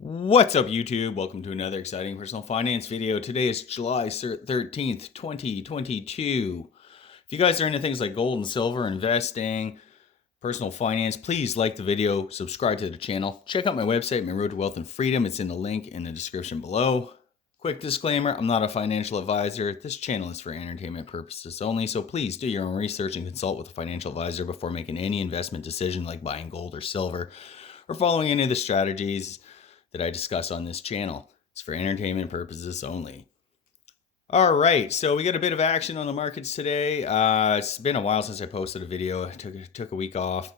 What's up, YouTube? Welcome to another exciting personal finance video. Today is July 13th, 2022. If you guys are into things like gold and silver, investing, personal finance, please like the video, subscribe to the channel. Check out my website, My Road to Wealth and Freedom. It's in the link in the description below. Quick disclaimer, I'm not a financial advisor. This channel is for entertainment purposes only, so please do your own research and consult with a financial advisor before making any investment decision like buying gold or silver or following any of the strategies that I discuss on this channel. It's for entertainment purposes only. All right, so we got a bit of action on the markets today. It's been a while since I posted a video. I took a week off.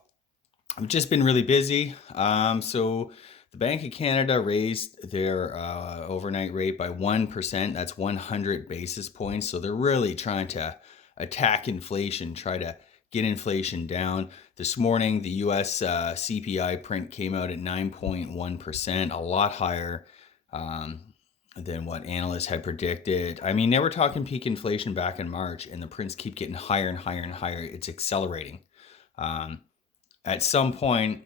I've just been really busy. So the Bank of Canada raised their overnight rate by 1%. That's 100 basis points. So they're really trying to attack inflation, try to get inflation down. This morning, the US CPI print came out at 9.1%, a lot higher than what analysts had predicted. I mean, they were talking peak inflation back in March, and the prints keep getting higher and higher and higher. It's accelerating. At some point,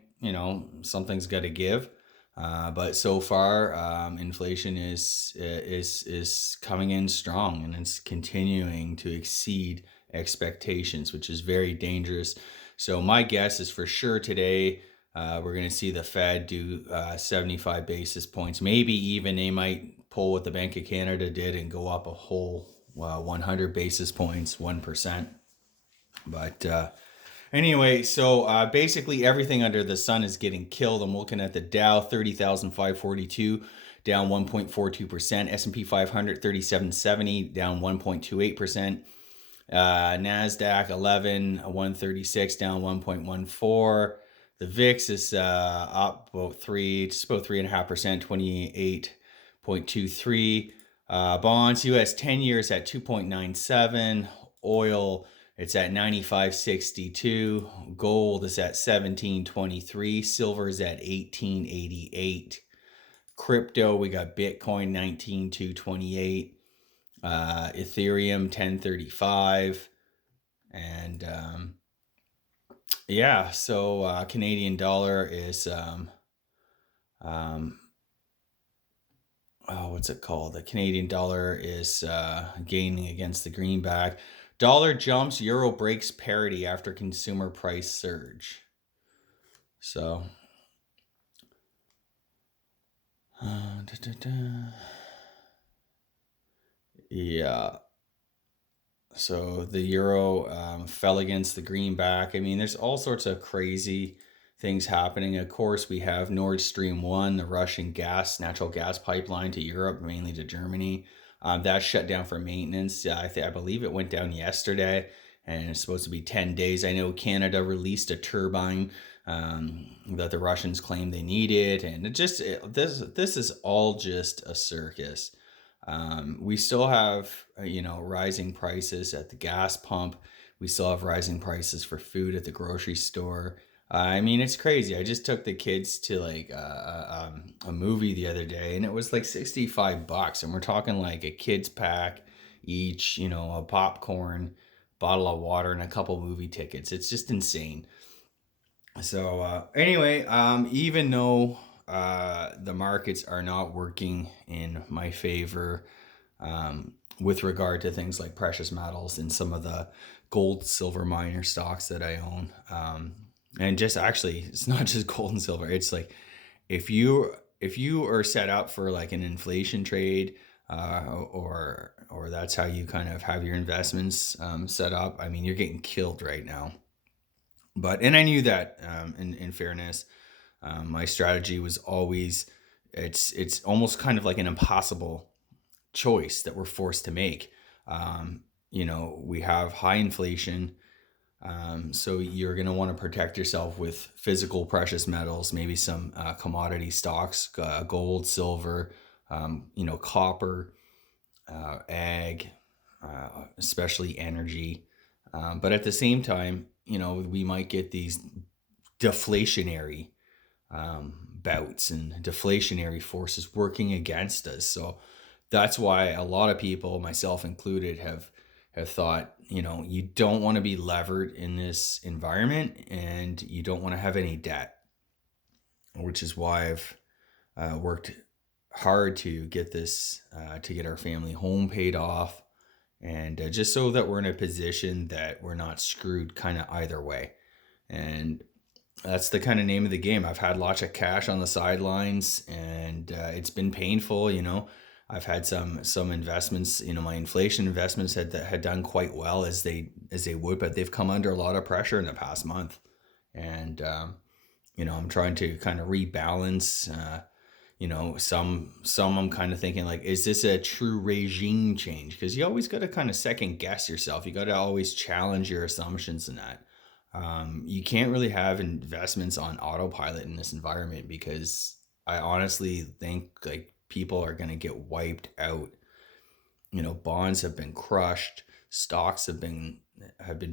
something's got to give. But so far, inflation is coming in strong, and it's continuing to exceed expectations, which is very dangerous. So my guess is for sure today we're going to see the Fed do 75 basis points. Maybe even they might pull what the Bank of Canada did and go up a whole 100 basis points, 1%. But anyway, so basically everything under the sun is getting killed. I'm looking at the Dow, 30,542, down 1.42%. S&P 500, 3770, down 1.28%. NASDAQ, 11,136, down 1.14. The VIX is up about 3.5%, 28.23. Bonds, US 10 years at 2.97. Oil, it's at 95.62. Gold is at 17.23. Silver is at 18.88. Crypto, we got Bitcoin 19.228. Ethereum 10.35. And so Canadian dollar is what's it called? The Canadian dollar is gaining against the greenback. Dollar jumps, euro breaks parity after consumer price surge. So, yeah. So the euro fell against the greenback. I mean, there's all sorts of crazy things happening. Of course, we have Nord Stream 1, the Russian natural gas pipeline to Europe, mainly to Germany. That's shut down for maintenance. I believe it went down yesterday, and it's supposed to be 10 days. I know Canada released a turbine that the Russians claim they needed, and this is all just a circus. We still have, rising prices at the gas pump. We still have rising prices for food at the grocery store. I mean, it's crazy. I just took the kids to like a movie the other day, and it was like $65, and we're talking like a kids pack each, a popcorn, bottle of water, and a couple movie tickets. It's just insane. So anyway, even though the markets are not working in my favor with regard to things like precious metals and some of the gold, silver miner stocks that I own. And just actually, it's not just gold and silver. It's like if you are set up for like an inflation trade, or that's how you kind of have your investments set up. I mean, you're getting killed right now. And I knew that in fairness. My strategy was always, it's almost kind of like an impossible choice that we're forced to make. We have high inflation, so you're going to want to protect yourself with physical precious metals, maybe some commodity stocks, gold, silver, copper, ag, especially energy. But at the same time, we might get these deflationary bouts and deflationary forces working against us. So that's why a lot of people, myself included, have thought, you don't want to be levered in this environment, and you don't want to have any debt, which is why worked hard to get this, to get our family home paid off, and just so that we're in a position that we're not screwed kind of either way. And that's the kind of name of the game. I've had lots of cash on the sidelines, and it's been painful. I've had some investments. My inflation investments had done quite well as they would, but they've come under a lot of pressure in the past month. And I'm trying to kind of rebalance. Some I'm kind of thinking like, is this a true regime change? Because you always got to kind of second guess yourself. You got to always challenge your assumptions in that. You can't really have investments on autopilot in this environment, because I honestly think like people are going to get wiped out. Bonds have been crushed, stocks have been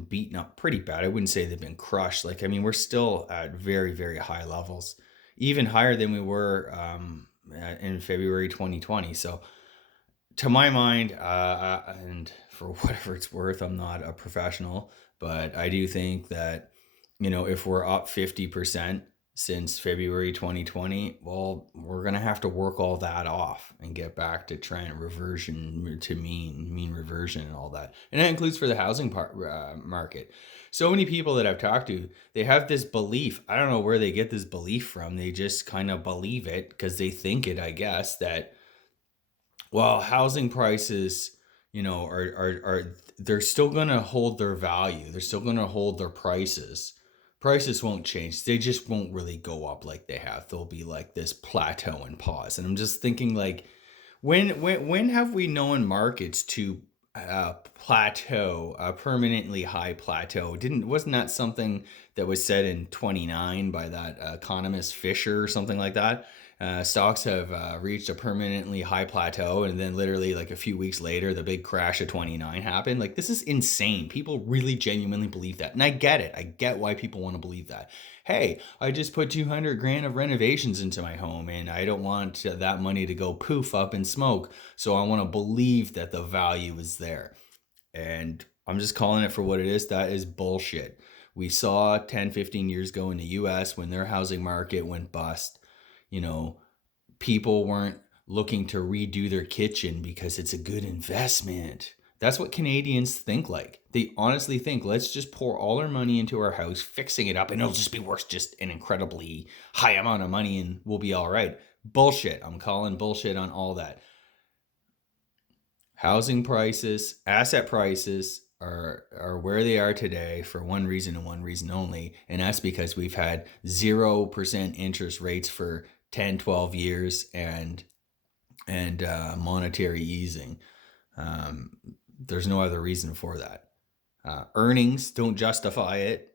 beaten up pretty bad. I wouldn't say they've been crushed. Like, I mean, we're still at very, very high levels, even higher than we were in February 2020. So to my mind, and for whatever it's worth, I'm not a professional, but I do think that, if we're up 50% since February 2020, well, we're going to have to work all that off and get back to trend reversion to mean reversion and all that. And that includes for the housing market. So many people that I've talked to, they have this belief. I don't know where they get this belief from. They just kind of believe it because they think it, I guess, that, well, housing prices, are they're still going to hold their value. They're still going to hold their prices. Prices won't change. They just won't really go up like they have. They'll be like this plateau and pause. And I'm just thinking like, when have we known markets to plateau, a permanently high plateau? Wasn't that something that was said in 29 by that economist Fisher or something like that? Stocks have reached a permanently high plateau, and then literally like a few weeks later, the big crash of 29 happened. Like, this is insane. People really genuinely believe that, and I get it. I get why people want to believe that. Hey, I just put 200 grand of renovations into my home, and I don't want that money to go poof up in smoke. So I want to believe that the value is there. And I'm just calling it for what it is. That is bullshit. We saw 10, 15 years ago in the US when their housing market went bust, you know, people weren't looking to redo their kitchen because it's a good investment. That's what Canadians think like. They honestly think, let's just pour all our money into our house, fixing it up, and it'll just be worth just an incredibly high amount of money and we'll be all right. Bullshit. I'm calling bullshit on all that. Housing prices, asset prices are where they are today for one reason and one reason only, and that's because we've had 0% interest rates for 10, 12 years, and monetary easing. There's no other reason for that. Earnings don't justify it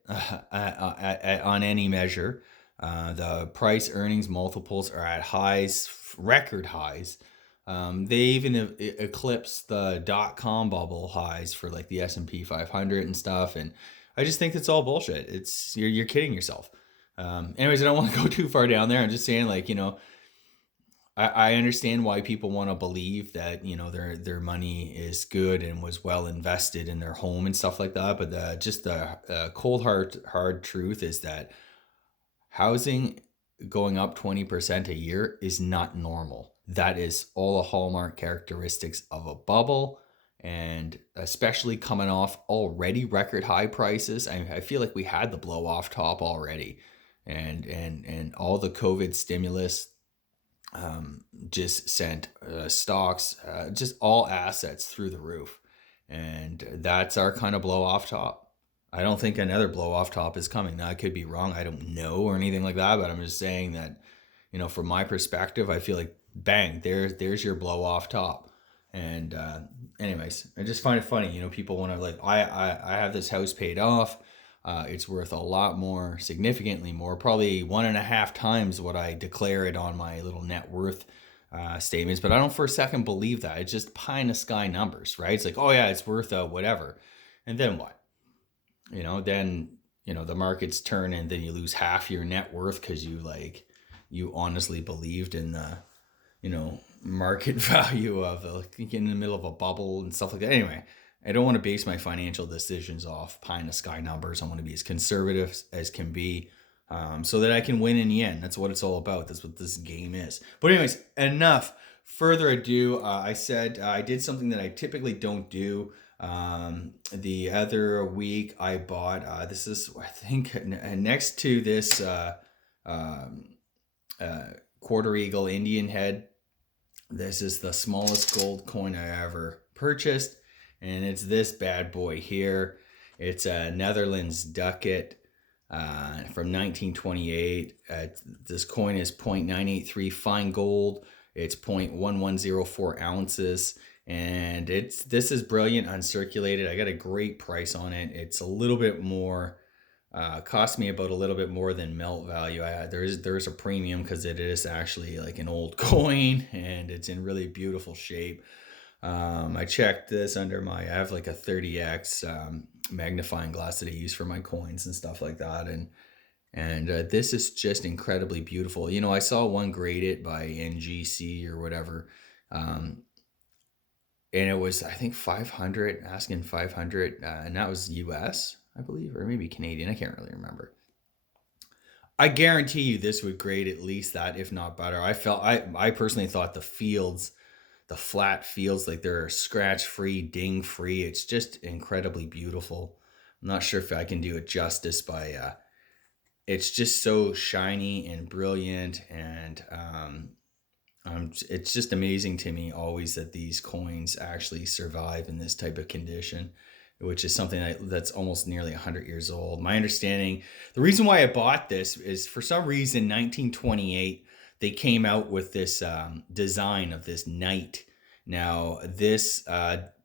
on any measure. The price earnings multiples are at highs, record highs. They even eclipsed the .com bubble highs for like the S&P 500 and stuff. And I just think it's all bullshit. You're kidding yourself. Anyways, I don't want to go too far down there. I'm just saying, like, I understand why people want to believe that, their money is good and was well invested in their home and stuff like that. But the cold hard truth is that housing going up 20% a year is not normal. That is all the hallmark characteristics of a bubble, and especially coming off already record high prices. I feel like we had the blow off top already, and all the COVID stimulus just sent stocks, just all assets through the roof, and that's our kind of blow off top. I don't think another blow off top is coming. Now, I could be wrong. I don't know or anything like that, but I'm just saying that, from my perspective, I feel like bang, there's your blow off top. And anyways, I just find it funny. People want to like, I have this house paid off. It's worth a lot more, significantly more, probably 1.5 times what I declare it on my little net worth statements. But I don't for a second believe that. It's just pie in the sky numbers, right? It's like, oh yeah, it's worth whatever. And then what? Then, the markets turn and then you lose half your net worth because you honestly believed in the, market value of in the middle of a bubble and stuff like that. Anyway, I don't want to base my financial decisions off pie in the sky numbers. I want to be as conservative as can be. so that I can win in the end. That's what it's all about. That's what this game is. But anyways, enough further ado. I said I did something that I typically don't do. The other week I bought, this is, I think, next to this um, Quarter Eagle Indian head. This is the smallest gold coin I ever purchased, and it's this bad boy here. It's a Netherlands ducat from 1928. This coin is 0.983 fine gold. It's 0.1104 ounces, and this is brilliant uncirculated. I got a great price on it. It's a little bit more. Cost me about a little bit more than melt value. There is a premium because it is actually like an old coin and it's in really beautiful shape. I checked this under I have like a 30x magnifying glass that I use for my coins and stuff like that, and this is just incredibly beautiful. You know, I saw one graded by NGC or whatever, and it was, I think, 500, asking 500, and that was US, I believe, or maybe Canadian. I can't really remember. I guarantee you this would grade at least that, if not better. I personally thought the flat fields, like they're scratch free, ding free. It's just incredibly beautiful. I'm not sure if I can do it justice by, it's just so shiny and brilliant, and it's just amazing to me always that these coins actually survive in this type of condition, which is something that's almost nearly 100 years old. My understanding, the reason why I bought this is for some reason, 1928, they came out with this design of this knight. Now, this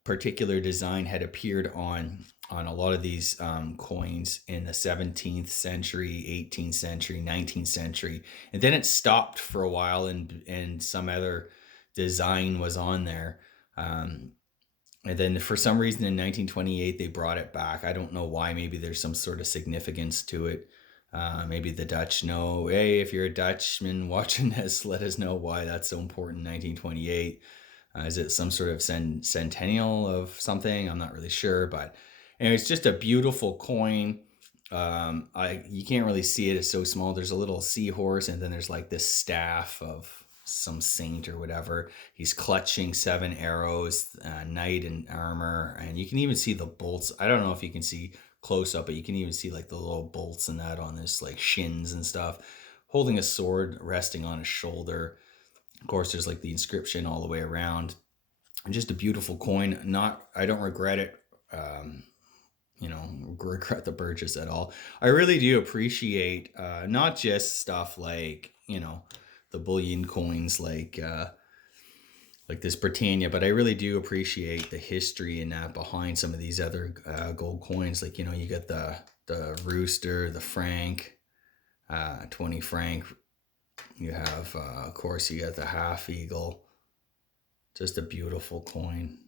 particular design had appeared on a lot of these coins in the 17th century, 18th century, 19th century, and then it stopped for a while, and some other design was on there. And then for some reason in 1928, they brought it back. I don't know why. Maybe there's some sort of significance to it. Maybe the Dutch know. Hey, if you're a Dutchman watching this, let us know why that's so important. 1928. Is it some sort of centennial of something? I'm not really sure. But anyway, it's just a beautiful coin. You can't really see it. It's so small. There's a little seahorse, and then there's like this staff of some saint or whatever. He's clutching 7 arrows, knight in armor, and you can even see the bolts. I don't know if you can see close up, but you can even see like the little bolts and that on his like shins and stuff. Holding a sword resting on his shoulder. Of course, there's like the inscription all the way around. And just a beautiful coin. I don't regret it. Regret the purchase at all. I really do appreciate not just stuff like, the bullion coins like this Britannia, but I really do appreciate the history and that behind some of these other gold coins. Like, you get the rooster, the franc, 20 franc. You have, of course, you got the half eagle. Just a beautiful coin.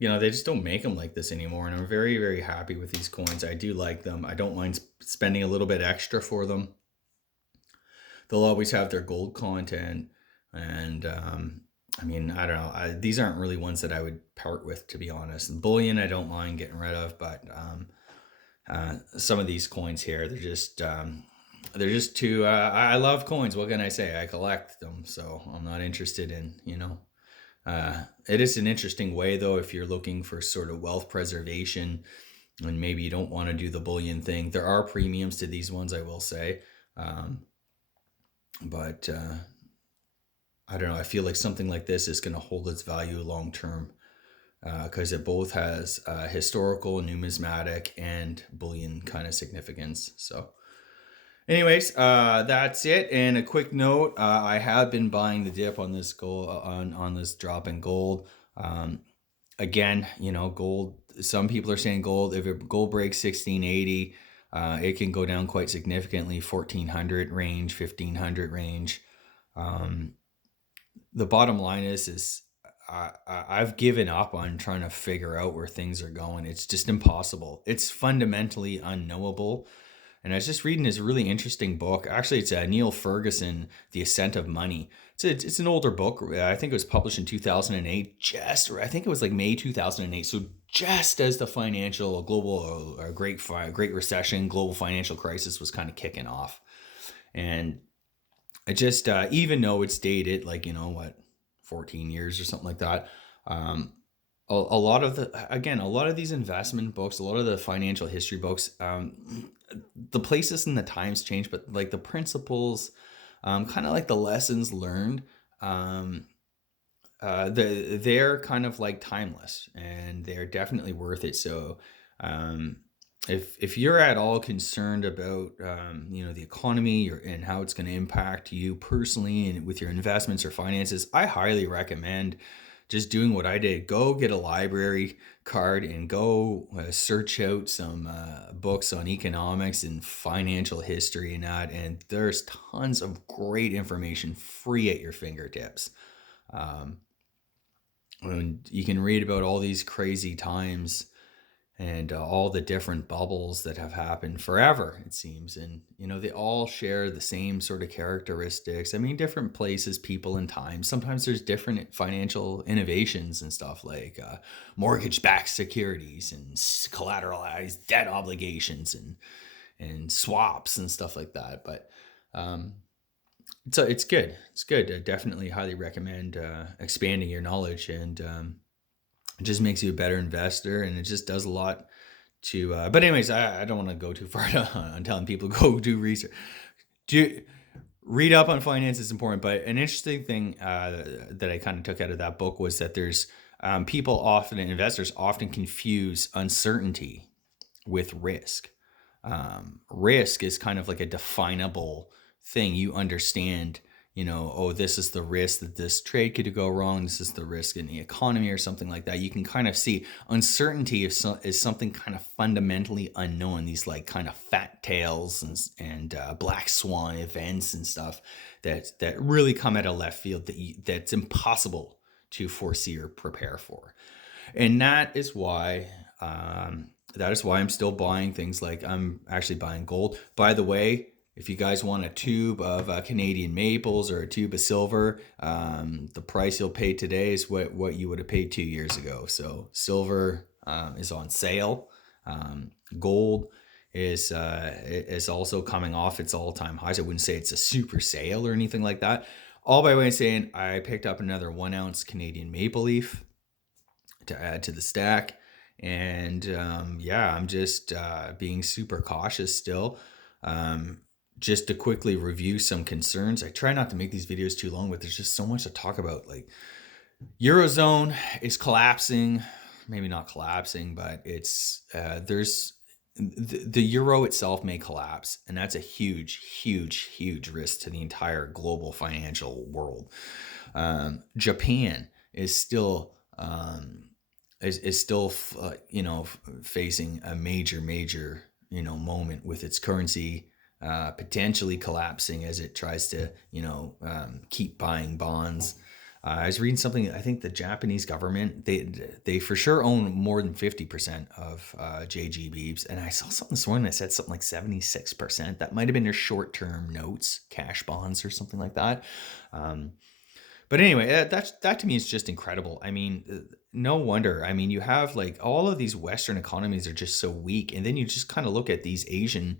They just don't make them like this anymore, and I'm very, very happy with these coins. I do like them. I don't mind spending a little bit extra for them. They'll always have their gold content, and I don't know. These aren't really ones that I would part with, to be honest. Bullion, I don't mind getting rid of, but some of these coins here, they're just too. I love coins. What can I say? I collect them, so I'm not interested in, It is an interesting way, though, if you're looking for sort of wealth preservation, and maybe you don't want to do the bullion thing. There are premiums to these ones, I will say. But I don't know. I feel like something like this is going to hold its value long term, because it both has historical, numismatic, and bullion kind of significance. So anyways, that's it. And a quick note, I have been buying the dip on this gold, on this drop in gold. Again, gold, some people are saying gold, if gold breaks 1680, it can go down quite significantly, 1400 range, 1500 range. The bottom line is I've given up on trying to figure out where things are going. It's just impossible. It's fundamentally unknowable. And I was just reading this really interesting book. Actually, it's Neil Ferguson, The Ascent of Money. It's an older book. I think it was published in 2008. I think it was like May 2008. So just as the financial global great recession, global financial crisis was kind of kicking off. And I just even though it's dated, like, 14 years or something like that. A lot of a lot of these investment books, a lot of the financial history books, the places and the times change, but like the principles, kind of like the lessons learned, um, they're kind of like timeless, and they're definitely worth it. So, um, if you're at all concerned about, the economy, and how it's going to impact you personally and with your investments or finances, I highly recommend just doing what I did. Go get a library card and go search out some books on economics and financial history and that. And there's tons of great information free at your fingertips. Um, and you can read about all these crazy times, and all the different bubbles that have happened forever, it seems. And, they all share the same sort of characteristics. I mean, different places, people, and times. Sometimes there's different financial innovations and stuff, like mortgage backed securities and collateralized debt obligations, and swaps and stuff like that. But um, it's good. It's good. I definitely highly recommend expanding your knowledge, and it just makes you a better investor, and it just does a lot to. But anyways, I don't want to go too far on telling people go do research. Do read up on finance is important, but an interesting thing that I kind of took out of that book was that there's people often, investors often confuse uncertainty with risk. Risk is kind of like a definable thing. You understand, oh, this is the risk that this trade could go wrong. This is the risk in the economy or something like that. You can kind of see uncertainty is something kind of fundamentally unknown. These like kind of fat tails and black swan events and stuff that really come out of left field, that's impossible to foresee or prepare for. And that is why I'm still buying things, like I'm actually buying gold. By the way, if you guys want a tube of Canadian maples or a tube of silver, the price you'll pay today is what you would have paid 2 years ago. So silver is on sale. Gold is also coming off its all-time highs. I wouldn't say it's a super sale or anything like that. All by way of saying, I picked up another 1 ounce Canadian maple leaf to add to the stack. And yeah, I'm just being super cautious still. Just to quickly review some concerns. I try not to make these videos too long, but there's just so much to talk about. Like, Eurozone is collapsing, maybe not collapsing, but it's there's the euro itself may collapse, and that's a huge, huge, huge risk to the entire global financial world. Japan is still facing a major moment with its currency potentially collapsing as it tries to keep buying bonds. I was reading something. I think the Japanese government, they for sure own more than 50% of JGBs, and I saw something this morning that said something like 76%. That might have been their short-term notes, cash bonds, or something like that. But anyway, that to me is just incredible. I mean, no wonder. I mean, you have like all of these Western economies are just so weak, and then you just kind of look at these Asian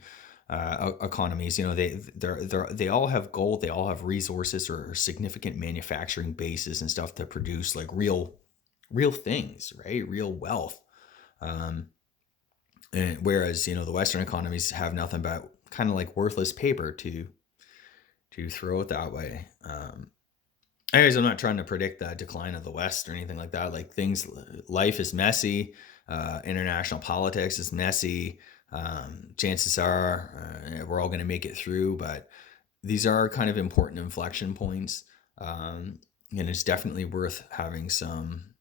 economies. They all have gold, they all have resources or significant manufacturing bases and stuff to produce like real things, right? Real wealth. And whereas the Western economies have nothing but kind of like worthless paper to throw it that way. Anyways, I'm not trying to predict the decline of the West or anything like that. Like life is messy. International politics is messy. Chances are we're all going to make it through, but these are kind of important inflection points. And it's definitely worth having some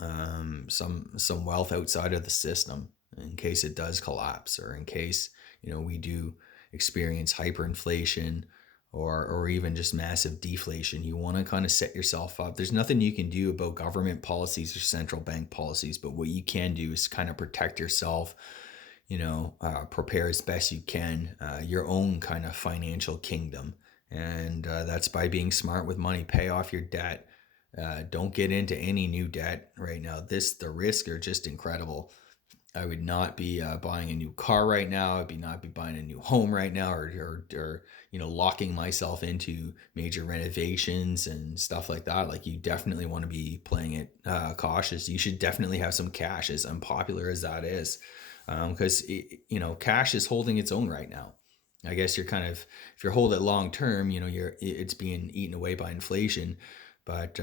wealth outside of the system in case it does collapse, or in case we do experience hyperinflation, or even just massive deflation. You want to kind of set yourself up. There's nothing you can do about government policies or central bank policies, but what you can do is kind of protect yourself, prepare as best you can, your own kind of financial kingdom. And that's by being smart with money. Pay off your debt, Don't get into any new debt right now. The risks are just incredible. I would not be buying a new car right now. I'd be not be buying a new home right now, or locking myself into major renovations and stuff like that. Like, you definitely want to be playing it cautious. You should definitely have some cash, as unpopular as that is, because cash is holding its own right now. I guess you're kind of, if you're hold it long term, it's being eaten away by inflation, but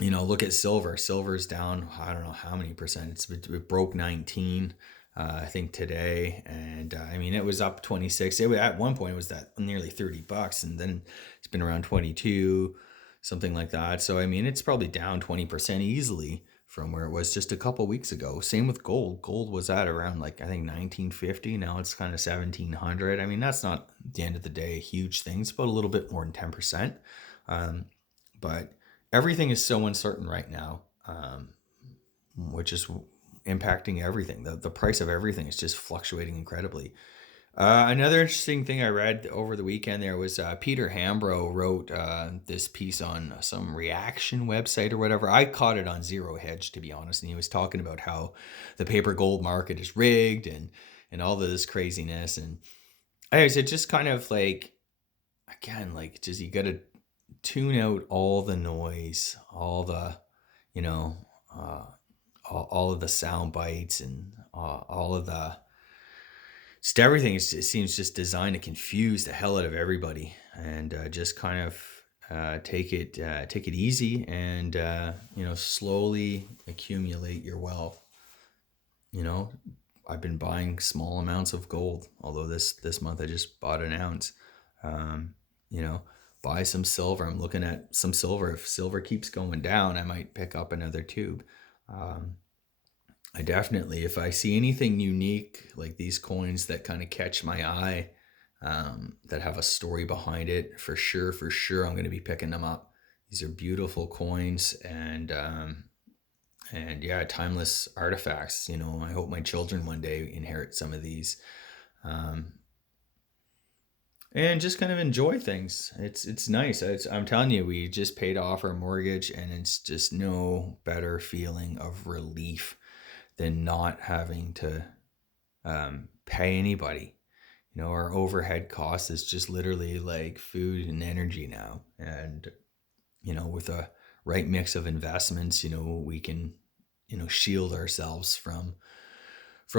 look at silver. Silver's down, I don't know how many percent. It broke 19, I think today. And I mean, it was up 26. At one point, it was that nearly $30, and then it's been around 22, something like that. So, I mean, it's probably down 20% easily from where it was just a couple weeks ago. Same with gold. Gold was at around, like, I think 1950. Now it's kind of 1700. I mean, that's not, at the end of the day, a huge thing. It's about a little bit more than 10%. But everything is so uncertain right now, which is impacting everything. The price of everything is just fluctuating incredibly. Another interesting thing I read over the weekend there was Peter Hambro wrote this piece on some reaction website or whatever. I caught it on Zero Hedge, to be honest, and he was talking about how the paper gold market is rigged and all of this craziness. And anyways, it just kind of like, again, like, just, you got to tune out all the noise, all the, you know, uh, all of the sound bites, and all of the, just everything. It seems just designed to confuse the hell out of everybody, and just kind of take it easy, and slowly accumulate your wealth. You know, I've been buying small amounts of gold, although this month I just bought an ounce. Um, you know, buy some silver. I'm looking at some silver. If silver keeps going down, I might pick up another tube. Um, I definitely, if I see anything unique like these coins that kind of catch my eye, that have a story behind it, for sure, I'm going to be picking them up. These are beautiful coins, and yeah, timeless artifacts. I hope my children one day inherit some of these. Um, and just kind of enjoy things. It's nice. I'm telling you, we just paid off our mortgage, and it's just no better feeling of relief than not having to pay anybody. Our overhead cost is just literally like food and energy now, and with a right mix of investments, we can shield ourselves from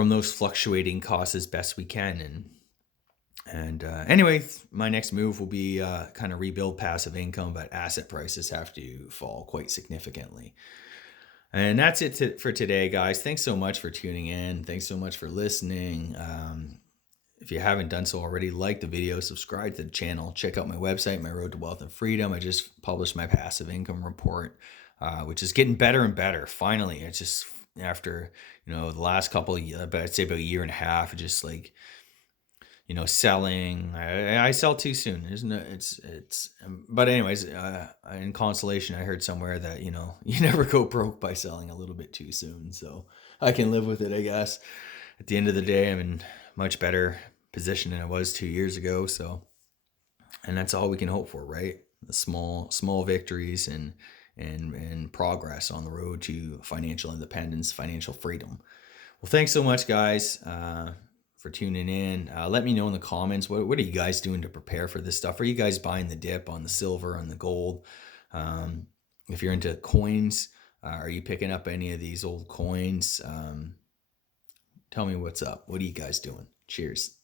those fluctuating costs as best we can. And anyway, my next move will be kind of rebuild passive income, but asset prices have to fall quite significantly. And that's it for today, guys. Thanks so much for tuning in. Thanks so much for listening. If you haven't done so already, like the video, subscribe to the channel, check out my website, My Road to Wealth and Freedom. I just published my passive income report, which is getting better and better. Finally, it's just after the last couple of years, but I'd say about a year and a half, just like selling. I sell too soon. There's no, it's, but anyways, in consolation, I heard somewhere that, you never go broke by selling a little bit too soon. So I can live with it, I guess. At the end of the day, I'm in much better position than I was 2 years ago. So, and that's all we can hope for, right? The small victories and progress on the road to financial independence, financial freedom. Well, thanks so much, guys. For tuning in. Let me know in the comments, what are you guys doing to prepare for this stuff? Are you guys buying the dip on the silver, on the gold? If you're into coins, are you picking up any of these old coins? Tell me what's up. What are you guys doing? Cheers.